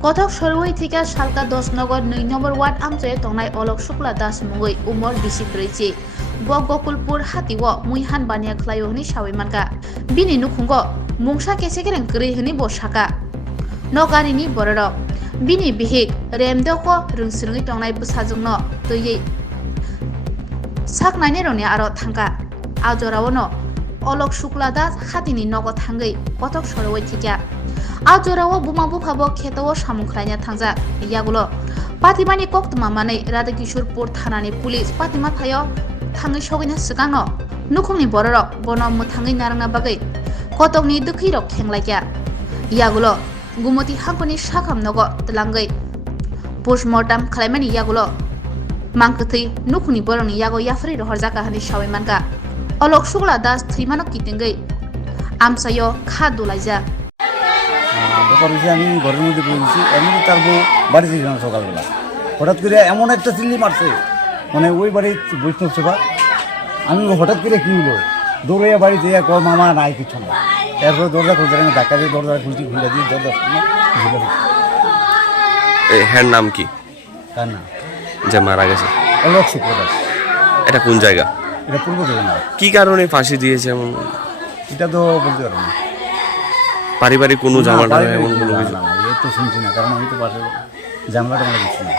Kothok Sorwai Thika Salka 10 Nogor 2 নম্বর word আমচয়ে তংনাই অলক Shukla Das মুগৈ Umar BC রয়েছে ব গকুলপুর হাতিও মুইহান বানিয়া খ্লাইওনি সাওইমানকা বিনি নুখুঙ্গ মুংসা কেসে কেরেং করি হনি বসাকা নগারিনি বড় বিনি বিহিক রেমদক রুংসিরুঙি তংনাই বুসাজুংন তৈयै saknaini roni aro thangka ajorawono olok shukla das hatini nogo thangai kothok sorowai thika ajorawo buma bufabo khetawo samungkhlaina thangja yagulo patimani koktuma manai radakishorpur thanani police patima thayo thangai sogina sikangno nukhungni bororok bono muthangai narangna bagai kotokni dukhi rok khenglaiya yagulo gumoti hangkoni sakam nogo tlangai postmortem khlaimani yagulo mangkutui nukhuni boroni yago yafri rohorjaka hani sawimanka olok shukla das thrimano kitingai amsayo kha dulaija ব্যাপার হচ্ছে আমি ঘরের মধ্যে পড়েছি এমনি তার বউ বাড়ি ছিলাম সকালবেলা হঠাৎ করে এমন একটা চিল্লি মারছে মানে ওই বাড়ির বৈষ্ণব সভা আমি হঠাৎ করে কী হলো দৌড়ে বাড়িতে ক মামা নাই কিছু না এরপরে দরজা খুলতে ধাক্কা দিয়ে দরজা খুলতে খুলে দিয়ে দরজা খুলে হ্যার নাম কি তার না যে মারা গেছে অলক শুক্লা দাস এটা কোন জায়গা এটা পূর্ব থেকে না কি কারণে ফাঁসি দিয়েছে এমন এটা তো বলতে পারবো না পারিবারিক কোনো ঝামেলা এমন কোনো কিছু না এই তো শুনছি না কারণ আমি তো পাশে জানলাটা মানে কিছু না